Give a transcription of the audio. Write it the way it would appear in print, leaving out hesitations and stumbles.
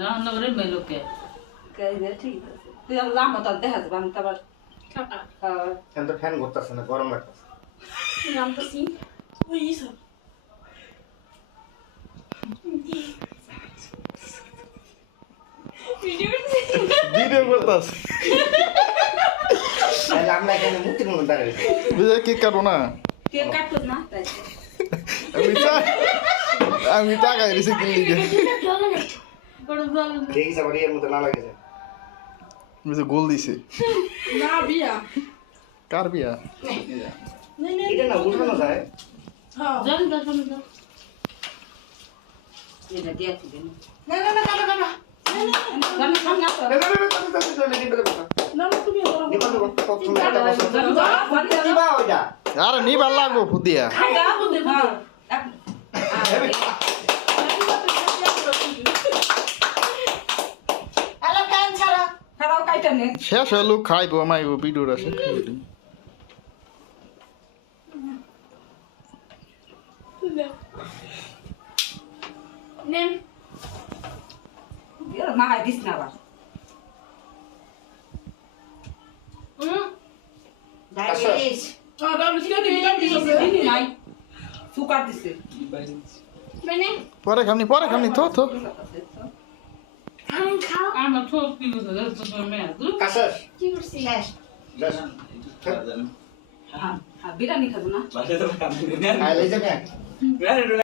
রান্না করে মেলোকে ঠিক আছে তুই লাম্বা তো দেখা যাবে আমি তো আবার ফ্যান তো ফ্যান ঘুরতেছে না গরম লাগতেছে নামতেছি ওই সব ভিডিও করতাস তাহলে আমরা এখানে মুক্তির মধ্যে দাঁড়িয়েছি বুঝে কেক কাটো না কে কাটতো না তাই আমি টাকায় দিছি কিনলি দেখিস আবার এর মধ্যে না লাগেছে বুঝে গোল দিছে না বিয়া কার বিয়া এটা না উঠানো যায় হ্যাঁ জানি তো শুনি তো এটা দিয়ে দিবেন না না না না না গানে সামনে আসো না তুমি আরে নিবার লাগবো ফুদিয়া শেষ হলো খাইবো আমাইবো ভিডিওটা শেষ করে দিই নেন মাহাই দিস না আবার ডায়াবেটিস তাহলে ঠিক আছে দিনি নাই সুগার দিছে মানে পরে খামনি থো আমি খাও আমার ছোট কি হলো তো তোর মেয়ে কাশাস কি করছি শেষ বাস হ্যাঁ বিরিয়ানি খাবো না খাইলে যাবে